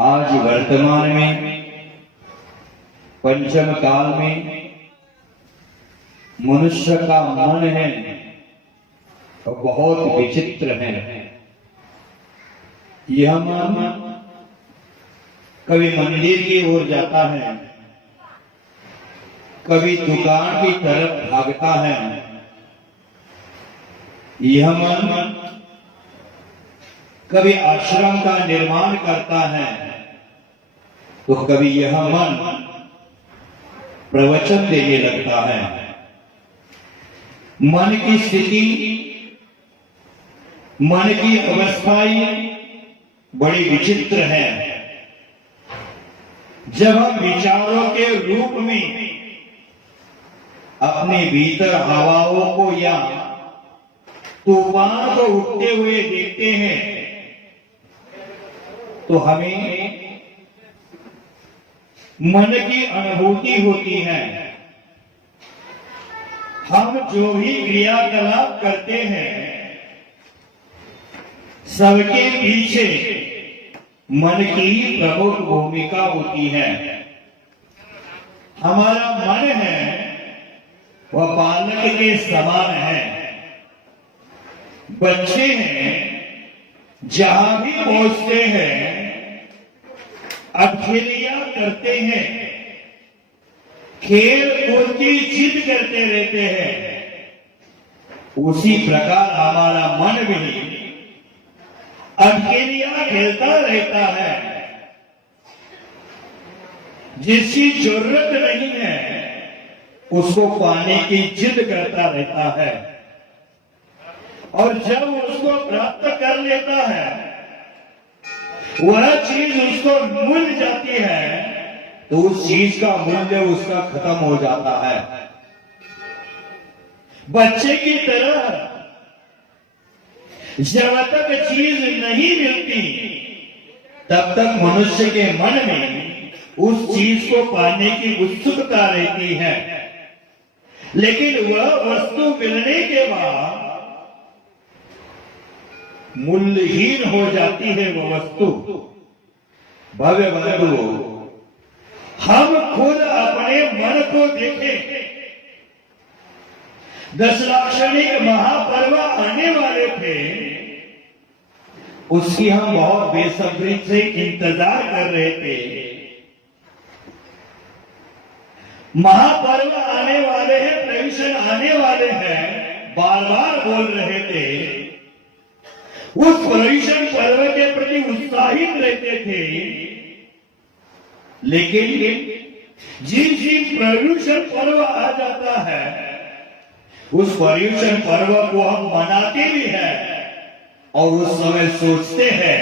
आज वर्तमान में पंचम काल में मनुष्य का मन है तो बहुत विचित्र है। यह मन कभी मंदिर की ओर जाता है, कभी दुकान की तरफ भागता है। यह मन कभी आश्रम का निर्माण करता है तो कभी यह मन प्रवचन देने लगता है। मन की स्थिति, मन की अवस्थाएं बड़ी विचित्र है। जब हम विचारों के रूप में अपने भीतर हवाओं को या तूफान को उठते हुए देखते हैं तो हमें मन की अनुभूति होती है। हम जो भी क्रियाकलाप करते हैं सबके पीछे मन की प्रमुख भूमिका होती है। हमारा मन है वह बालक के समान है। बच्चे हैं, जहां भी पहुंचते हैं अखेलियां करते हैं, खेल कूद की जिद करते रहते हैं। उसी प्रकार हमारा मन भी अखेलियां खेलता रहता है। जिसकी जरूरत नहीं है उसको पाने की जिद करता रहता है, और जब उसको प्राप्त कर लेता है वह चीज उसको मिल जाती है तो उस चीज का मूल्य उसका खत्म हो जाता है। बच्चे की तरह जब तक चीज नहीं मिलती तब तक मनुष्य के मन में उस चीज को पाने की उत्सुकता रहती है। लेकिन वह वस्तु मिलने के बाद मूल्यहीन हो जाती है वह वस्तु। भव्य बंधु, हम खुद अपने मन को देखें। दशलाक्षणिक महापर्व आने वाले थे, उसकी हम बहुत बेसब्री से इंतजार कर रहे थे। महापर्व आने वाले हैं, प्रवेशन आने वाले हैं, बार बार बोल रहे थे। उस प्रवेशन पर्व के प्रति उत्साहित रहते थे, लेकिन जिन जिन प्रवेशन पर्व आ जाता है उस प्रवेशन पर्व को हम मनाते भी हैं और उस समय सोचते हैं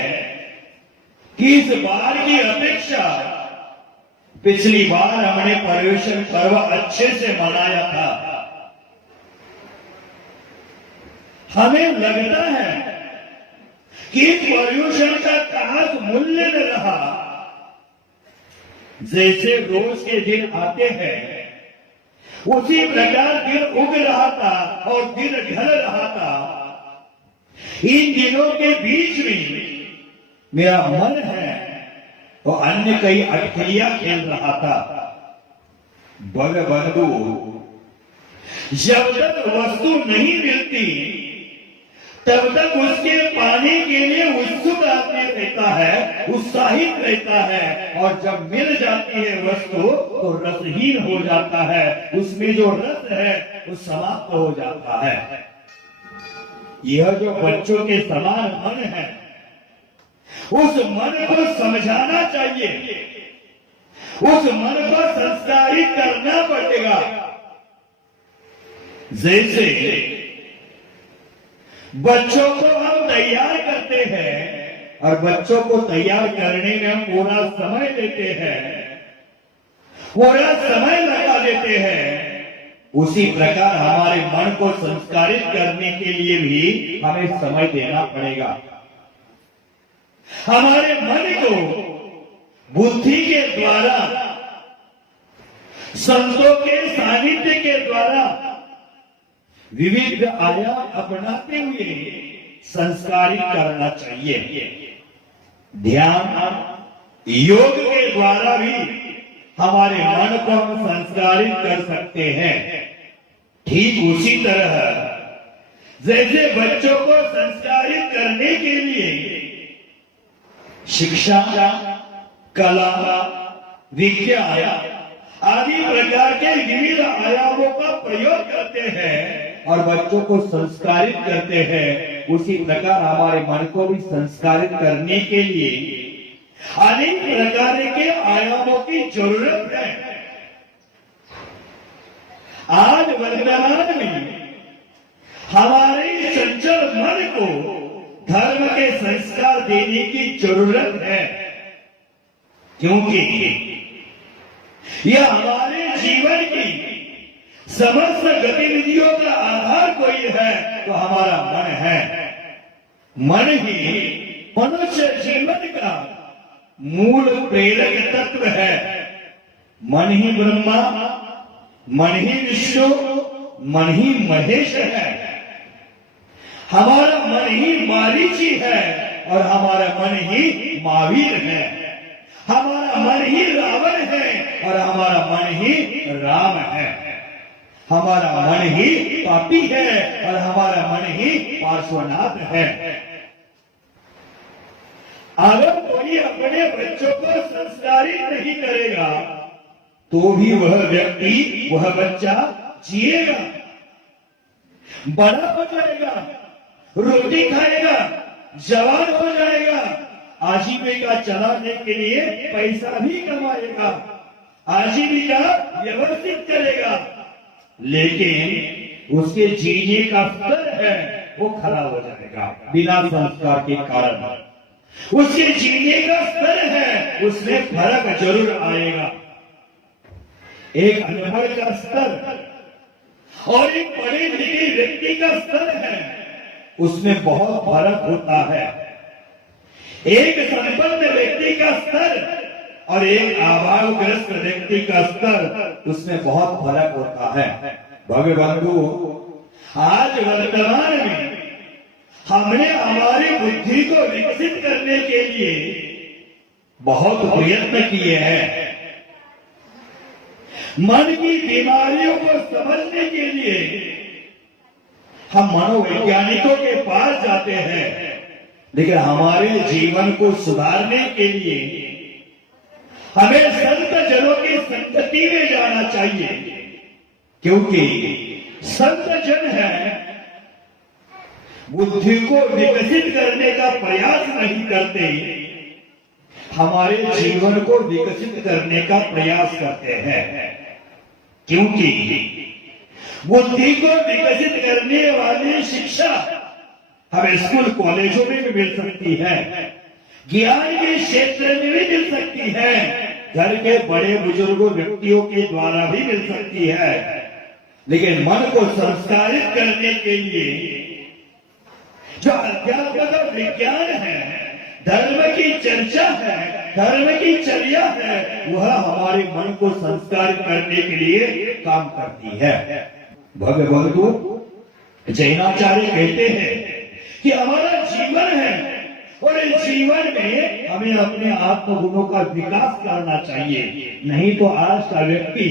कि इस बार की अपेक्षा पिछली बार हमने प्रवेशन पर्व अच्छे से मनाया था। हमें लगता है कि पर्यूषण का खास मूल्य न रहा। जैसे रोज के दिन आते हैं उसी प्रकार दिन उग रहा था और दिन ढल रहा था। इन दिनों के बीच में मेरा मन है तो अन्य कई अटकलियां खेल रहा था। भव्य बंधु, जब तक वस्तु नहीं मिलती तब तक उसके पाने के लिए उत्सुक आदमी रहता है, उत्साहित रहता है, और जब मिल जाती है वस्तु तो रसहीन हो जाता है। उसमें जो रस है वो समाप्त हो जाता है। यह जो बच्चों के समान मन है, उस मन को समझाना चाहिए, उस मन को संस्कारित करना पड़ेगा। जैसे बच्चों को हम तैयार करते हैं और बच्चों को तैयार करने में हम पूरा समय देते हैं, पूरा समय लगा देते हैं, उसी प्रकार हमारे मन को संस्कारित करने के लिए भी हमें समय देना पड़ेगा। हमारे मन को बुद्धि के द्वारा, संतों के सानिध्य के द्वारा विविध आयाम अपनाते हुए संस्कारित करना चाहिए। ध्यान, योग के द्वारा भी हमारे मन को हम संस्कारित कर सकते हैं। ठीक उसी तरह जैसे बच्चों को संस्कारित करने के लिए शिक्षा, कला, विज्ञान आदि प्रकार के विविध आयामों का प्रयोग करते हैं और बच्चों को संस्कारित करते हैं, उसी प्रकार हमारे मन को भी संस्कारित करने के लिए अनेक प्रकार के आयामों की जरूरत है। आज वर्तमान में हमारे चंचल मन को धर्म के संस्कार देने की जरूरत है, क्योंकि यह हमारे जीवन की समस्त गतिविधियों का आधार कोई है तो हमारा मन है। मन ही मनुष्य जीवन का मूल प्रेरक तत्व है। मन ही ब्रह्मा, मन ही विष्णु, मन ही महेश है। हमारा मन ही मारीची है और हमारा मन ही महावीर है। हमारा मन ही रावण है और हमारा मन ही राम है। हमारा मन ही पापी है और हमारा मन ही पार्श्वनाथ है। अगर कोई अपने बच्चों को संस्कारित नहीं करेगा तो भी वह व्यक्ति, वह बच्चा जिएगा, बड़ा हो जाएगा, रोटी खाएगा, जवान हो जाएगा, आजीविका चलाने के लिए पैसा भी कमाएगा, आजीविका व्यवस्थित करेगा, लेकिन उसके जीने का स्तर है वो खराब हो जाएगा बिना संस्कार के कारण। उसके जीने का स्तर है उसमें फर्क जरूर आएगा। एक अनपढ़ का स्तर और एक पढ़े लिखे व्यक्ति का स्तर है, उसमें बहुत फर्क होता है। एक संपन्न व्यक्ति का स्तर और एक अभावग्रस्त व्यक्ति का स्तर, उसमें बहुत फर्क होता है। भव्य बंधु, आज वर्तमान में हमने हमारी बुद्धि को विकसित करने के लिए बहुत प्रयत्न किए हैं। मन की बीमारियों को समझने के लिए हम मनोवैज्ञानिकों के पास जाते हैं, लेकिन हमारे जीवन को सुधारने के लिए हमें संत जनों की संगति में जाना चाहिए, क्योंकि संत जन है बुद्धि को विकसित करने का प्रयास नहीं करते, हमारे जीवन को विकसित करने का प्रयास करते हैं। क्योंकि बुद्धि को विकसित करने वाली शिक्षा हमें स्कूल कॉलेजों में भी मिल सकती है, ज्ञान के क्षेत्र में भी मिल सकती है, घर के बड़े बुजुर्गों व्यक्तियों के द्वारा भी मिल सकती है, लेकिन मन को संस्कारित करने के लिए जो अध्यात्म का विज्ञान है, धर्म की चर्चा है, धर्म की चर्या है, वह हमारे मन को संस्कारित करने के लिए काम करती है। भव्य बंधु, जैनाचार्य कहते हैं कि हमारा जीवन है और इस जीवन में हमें अपने आत्मगुणों का विकास करना चाहिए, नहीं तो आज का व्यक्ति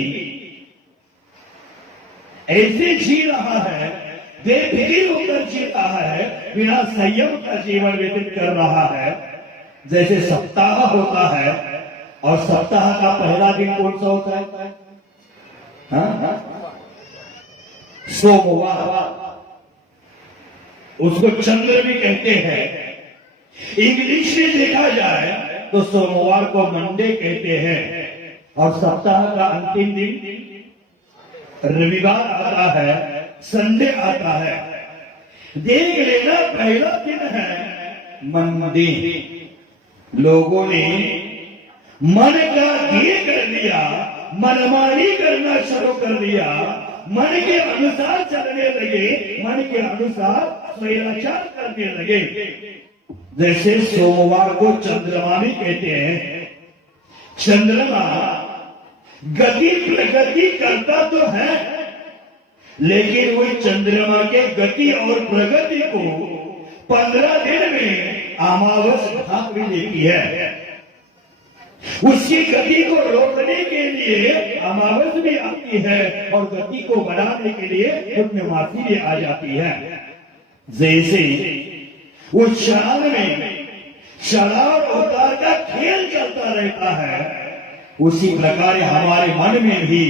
ऐसे जी रहा है, बेफिक्र होकर जी रहा है, बिना संयम का जीवन व्यतीत कर रहा है। जैसे सप्ताह होता है और सप्ताह का पहला दिन कौन सा होता है? सोमवार, उसको चंद्र भी कहते हैं। इंग्लिश में देखा जाए तो सोमवार को मंडे कहते हैं और सप्ताह का अंतिम दिन रविवार आता है, संडे आता है। देख लेना, पहला दिन है मंडे। लोगों ने मन का दिए कर लिया, मनमानी करना शुरू कर दिया, मन के अनुसार चलने लगे, मन के अनुसार स्वैराचार करने लगे। जैसे सोमवार को चंद्रमा भी कहते हैं। चंद्रमा गति प्रगति करता तो है, लेकिन वही चंद्रमा के गति और प्रगति को 15 दिन में अमावस ढांक भी लेती है। उसकी गति को रोकने के लिए अमावस भी आती है और गति को बढ़ाने के लिए पूर्णमासी भी आ जाती है। जैसे उस क्षण में चढ़ाव उतार का खेल चलता रहता है, उसी प्रकार हमारे मन में भी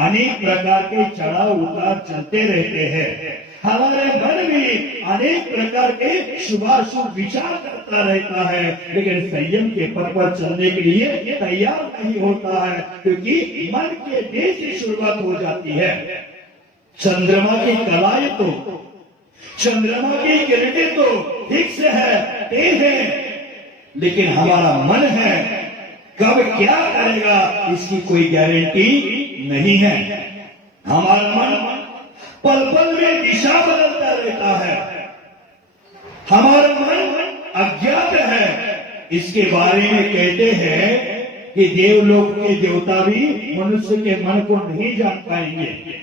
अनेक प्रकार के चढ़ाव उतार चलते रहते हैं। हमारे मन भी अनेक प्रकार के शुभाशुभ विचार करता रहता है, लेकिन संयम के पथ पर चलने के लिए तैयार नहीं होता है, क्योंकि मन के देश से शुरुआत हो जाती है। चंद्रमा की कलाएं तो, चंद्रमा की किरणें तो फिक्स है, तेज है, लेकिन हमारा मन है कब क्या करेगा इसकी कोई गारंटी नहीं है। हमारा मन पल पल में दिशा बदलता रहता है। हमारा मन अज्ञात है। इसके बारे में कहते हैं कि देवलोक के देवता भी मनुष्य के मन को नहीं जान पाएंगे।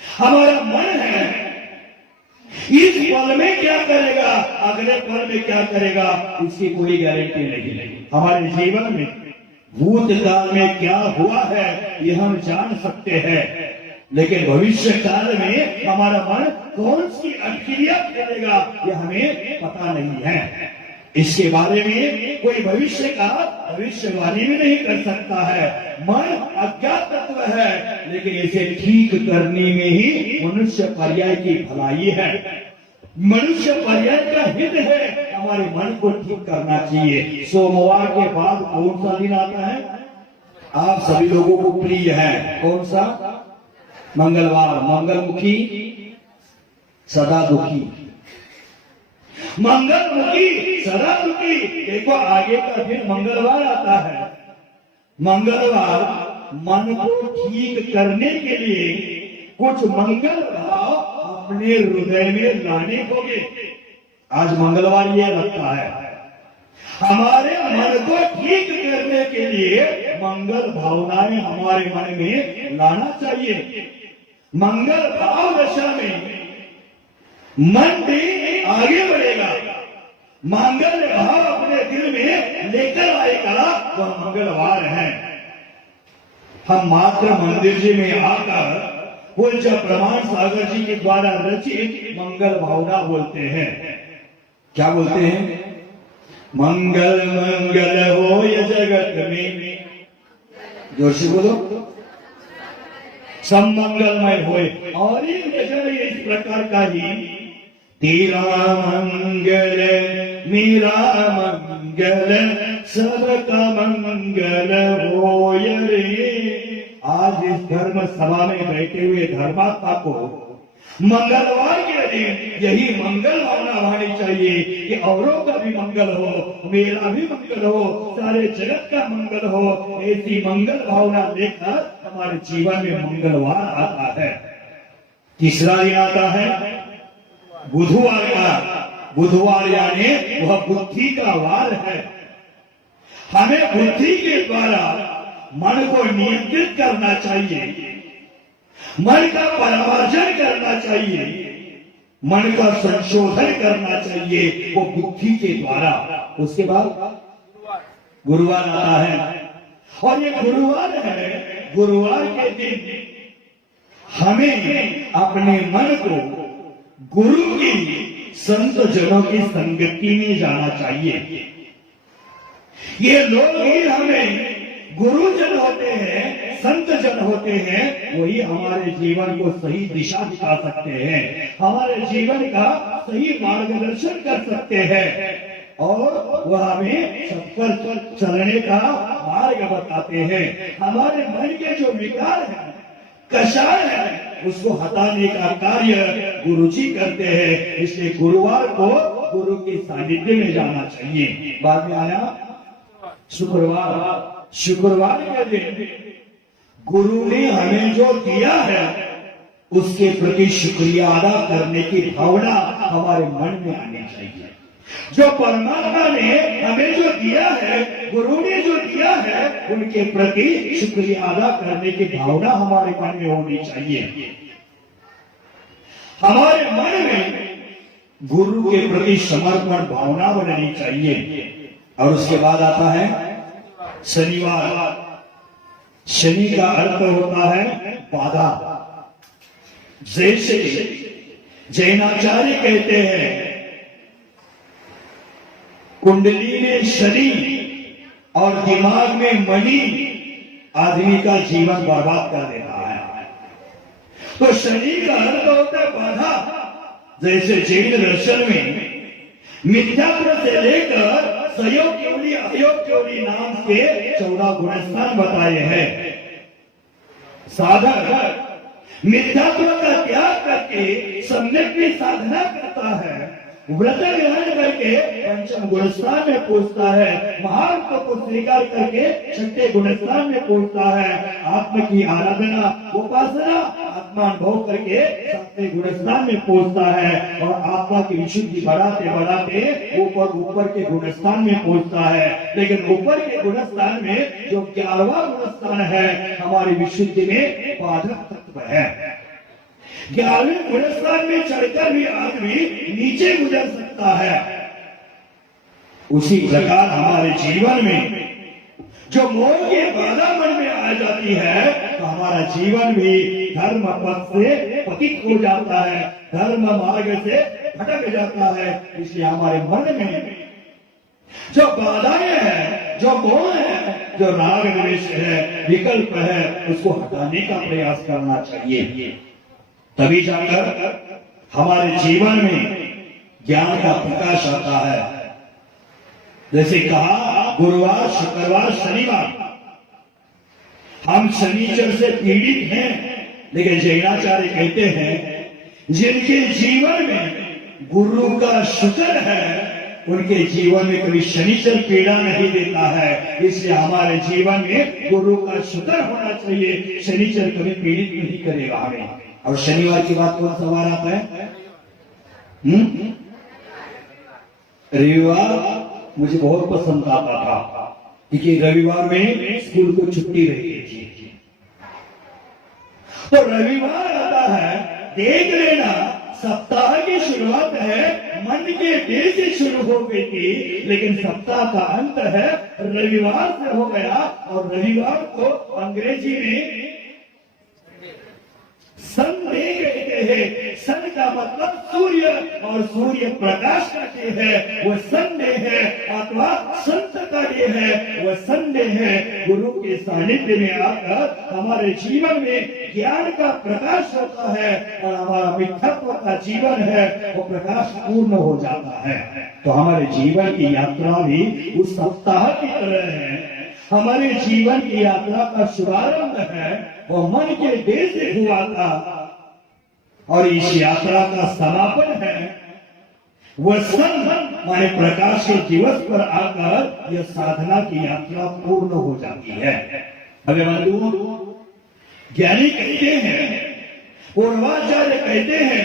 हमारा मन है, इस पल में क्या करेगा, अगले पल में क्या करेगा, इसकी कोई गारंटी नहीं। हमारे जीवन में भूतकाल में क्या हुआ है ये हम जान सकते हैं, लेकिन भविष्य काल में हमारा मन कौन सी अक्रिया करेगा ये हमें पता नहीं है। इसके बारे में कोई भविष्य का भविष्यवाणी भी नहीं कर सकता है। मन अज्ञात तत्व है, लेकिन इसे ठीक करने में ही मनुष्य पर्याय की भलाई है। मनुष्य पर्याय का हित है, हमारे मन को ठीक करना चाहिए। सोमवार के बाद कौन सा दिन आता है, आप सभी लोगों को प्रिय है, कौन सा? मंगलवार। मंगलमुखी सदा दुखी, मंगलमुखी सदा दुखी। देखो आगे का दिन मंगलवार आता है। मंगलवार मन को ठीक करने के लिए कुछ मंगल भाव अपने हृदय में लाने होंगे। आज मंगलवार ये लगता है, हमारे मन को ठीक करने के लिए मंगल भावनाएं हमारे मन में लाना चाहिए। मंगल भाव दशा में मन भी आगे बढ़ेगा, मंगल भाव अपने दिल में लेकर आएगा, वह मंगलवार है। हम मात्र मंदिर जी में आकर पूज्य प्रमाण सागर जी के द्वारा रचित मंगल भावना बोलते हैं। क्या बोलते हैं? मंगल मंगल हो ये जगत में, जोशी बोलो, सब मंगलमय होए। और एक वचन इस प्रकार का ही, तेरा मंगल मेरा मंगल सबका मंगल होय रे। आज इस धर्म सभा में बैठे हुए धर्मात्मा को मंगलवार के दिन यही मंगल भावना होनी चाहिए कि औरों का भी मंगल हो, मेरा भी मंगल हो, सारे जगत का मंगल हो। ऐसी मंगल भावना लेकर हमारे जीवन में मंगलवार आता है। तीसरा दिन आता है बुधवार का। बुधवार यानी वह बुद्धि का वार है। हमें बुद्धि के द्वारा मन को नियंत्रित करना चाहिए, मन का परावर्जन करना चाहिए, मन का संशोधन करना चाहिए, वो बुद्धि के द्वारा। उसके बाद गुरुवार आता है, और ये गुरुवार है। गुरुवार के दिन हमें अपने मन को गुरु की, संत जनों की संगति में जाना चाहिए। ये लोग ही हमें गुरुजन होते हैं, संत जन होते हैं, वही हमारे जीवन को सही दिशा दिखा सकते हैं, हमारे जीवन का सही मार्गदर्शन कर सकते हैं, और वह हमें सब पर चलने का मार्ग बताते हैं। हमारे मन के जो विकार है, कषाय है, उसको हटाने का कार्य गुरुजी करते हैं। इसलिए गुरुवार को गुरु के सानिध्य में जाना चाहिए। बाद में आया शुक्रवार। शुक्रवार के दिन गुरु ने हमें जो दिया है उसके प्रति शुक्रिया अदा करने की भावना हमारे मन में आनी चाहिए। जो परमात्मा ने हमें जो दिया है, गुरु ने जो दिया है, उनके प्रति शुक्रिया अदा करने की भावना हमारे मन में होनी चाहिए। हमारे मन में गुरु के प्रति समर्पण भावना बननी चाहिए। और उसके बाद आता है शनिवार, शनि का अर्थ होता है बाधा। जैसे जैनाचार्य कहते हैं कुंडली में शनि और दिमाग में मणि आदमी का जीवन बर्बाद कर देता है। तो शनि का अर्थ होता है बाधा। जैसे जैन दर्शन में मिथ्यात्व से लेकर सहयोग केवली अयोग केवली नाम के 14 गुणस्थान बताए हैं। साधक मिथ्यात्व का त्याग करके सम्यक की साधना करता है, व्रत ग्रहण करके पंचम गुणस्थान में पहुंचता है, महात्म को स्वीकार करके छठे गुणस्थान में पहुंचता है, आत्म की आराधना उपासना आत्मानुभव करके सातवें गुणस्थान में पहुंचता है और आत्मा की विशुद्धि बढ़ाते बढ़ाते ऊपर के गुणस्थान में पहुंचता है। लेकिन ऊपर के गुणस्थान में जो 11वां गुणस्थान है हमारी विशुद्धि में बाधक तत्व है। 11वें गुणस्थान में चढ़कर भी आदमी नीचे गुजर सकता है। उसी प्रकार हमारे जीवन में जो मोह की बाधा मन में आ जाती है तो हमारा जीवन भी धर्म पथ से पतित हो जाता है, धर्म मार्ग से भटक जाता है। इसलिए हमारे मन में जो बाधाएं हैं, जो मोह है, जो राग द्वेष है, विकल्प है, उसको हटाने का प्रयास करना चाहिए। तभी जाकर हमारे जीवन में ज्ञान का प्रकाश आता है। जैसे कहा गुरुवार, शुक्रवार, शनिवार हम शनिचर से पीड़ित हैं, लेकिन जैनाचार्य कहते हैं जिनके जीवन में गुरु का शुक्र है उनके जीवन में कभी शनिचर पीड़ा नहीं देता है। इसलिए हमारे जीवन में गुरु का शुक्र होना चाहिए, शनिचर कभी पीड़ित नहीं करेगा हमें। और शनिवार की बात कौन सा वार आता है? रविवार मुझे बहुत पसंद आता था क्योंकि रविवार में स्कूल को छुट्टी रहती थी। तो रविवार आता है, देख लेना सप्ताह की शुरुआत है, मन के डे से शुरू हो गई थी, लेकिन सप्ताह का अंत है रविवार से हो गया। और रविवार को अंग्रेजी में संडे कहते हैं। सन का मतलब सूर्य और सूर्य प्रकाश का डे है, वो संडे है, अथवा संत का डे है, वो संडे है। गुरु के सानिध्य में आकर हमारे जीवन में ज्ञान का प्रकाश होता है और हमारा मिथ्यात्व का जीवन है वो प्रकाश पूर्ण हो जाता है। तो हमारे जीवन की यात्रा भी उस सप्ताह की तरह है। हमारे जीवन की यात्रा का शुभारंभ है वो मन के डे से हुआ था और इस यात्रा का समापन है वह सन माने प्रकाश के दिवस पर आकर यह साधना की यात्रा पूर्ण हो जाती है। अगर बंधुओं ज्ञानी कहते हैं, पूर्वाचार्य कहते हैं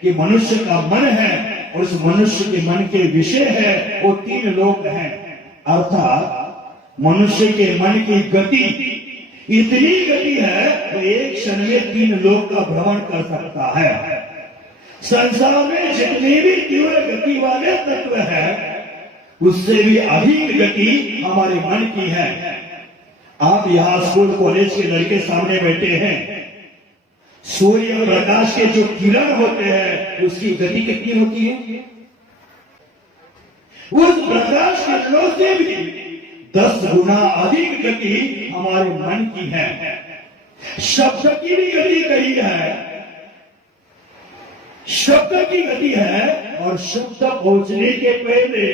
कि मनुष्य का मन है और उस मनुष्य के मन के विषय है वो 3 लोक हैं। अर्थात मनुष्य के मन की गति इतनी गति है वो एक क्षण में 3 लोक का भ्रमण कर सकता है। संसार में जितनी भी तीव्र गति वाले तत्व है उससे भी अधिक गति हमारे मन की है। आप यहाँ स्कूल कॉलेज के लड़के सामने बैठे हैं, सूर्य प्रकाश के जो किरण होते हैं उसकी गति कितनी होती है? उस प्रकाश किरणों से भी 10 गुना अधिक गति हमारे मन की है। शब्द की भी गति कही है, शब्द की गति है और शब्द पहुंचने के पहले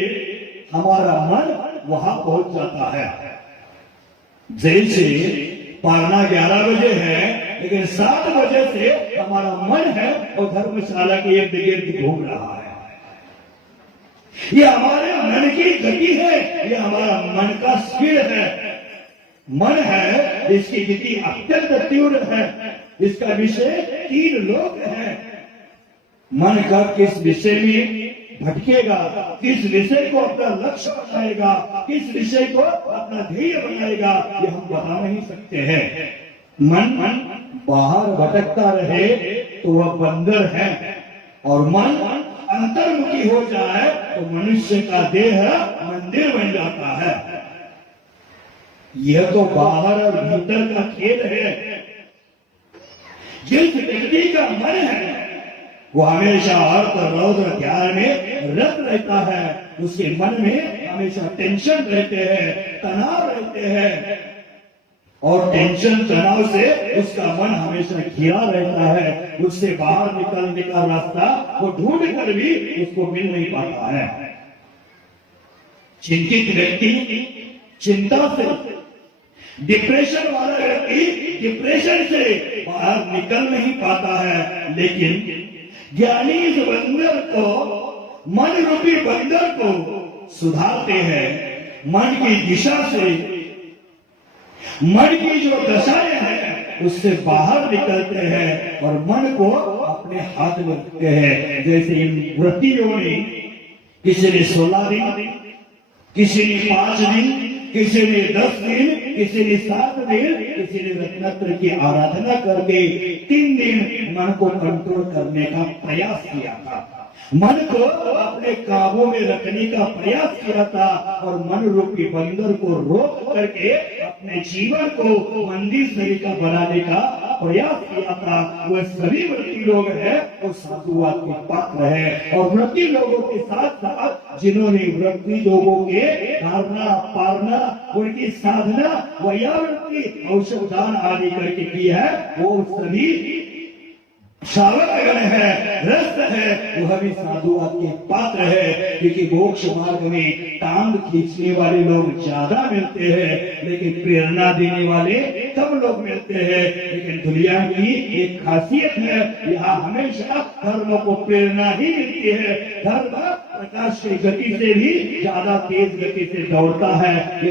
हमारा मन वहां पहुंच जाता है। जैसे पारना 11 बजे है लेकिन 7 बजे से हमारा मन है और धर्मशाला के इर्द गिर्द घूम रहा है। ये हमारे मन की गति है, ये हमारा मन का स्पीड है। मन है इसकी गति अत्यंत तीव्र है, इसका विषय 3 लोक है। मन का किस विषय में भटकेगा, किस विषय को अपना लक्ष्य बनाएगा, किस विषय को अपना ध्येय बनाएगा, ये हम बता नहीं सकते हैं। मन बाहर भटकता रहे तो वह बंदर है और मन अंतर्मुखी हो जाए तो मनुष्य का देह मंदिर बन जाता है। यह तो बाहर और भीतर का खेल है। जिस व्यक्ति का मन है वो हमेशा अर्थ रौद्र ध्यान में रत रहता है, उसके मन में हमेशा टेंशन रहते हैं, तनाव रहते हैं, और टेंशन तनाव से उसका मन हमेशा घिरा रहता है। उससे बाहर निकलने का रास्ता वो ढूंढ कर भी उसको मिल नहीं पाता है। चिंतित व्यक्ति चिंता से, डिप्रेशन वाला व्यक्ति डिप्रेशन से बाहर निकल नहीं पाता है। लेकिन ज्ञानी इस बंदर को, मन रूपी बंदर को सुधारते हैं। मन की दिशा से, मन की जो दशाएं हैं उससे बाहर निकलते हैं और मन को अपने हाथ में रखते हैं। जैसे इन व्रतियों ने, किसी ने 16 दिन, किसी ने 5 दिन, किसी ने 10 दिन, किसी ने 7 दिन, किसी ने रत्नत्र की आराधना करके 3 दिन मन को कंट्रोल करने का प्रयास किया था, मन को अपने काबू में रखने का प्रयास किया था और मन रूपी बंदर को रोक करके अपने जीवन को मंदिर तरीका बनाने का प्रयास किया था। वह सभी व्रती लोग हैं वो साधुवाद के पात्र है। और व्रती लोगों के साथ साथ जिन्होंने व्रती लोगों के धारणा पारना, उनकी साधना वयावृत्ति औषधान आदि करके की है, वो सभी श्रावक है, रस्त है, वह भी साधुवाद के पात्र है। क्योंकि मोक्ष मार्ग में टांग खींचने वाले लोग ज्यादा मिलते हैं, लेकिन प्रेरणा देने वाले कम लोग मिलते हैं। लेकिन दुनिया की एक खासियत है, यहाँ हमेशा धर्म को प्रेरणा ही मिलती है। धर्म प्रकाश की गति से भी ज्यादा तेज गति से दौड़ता है।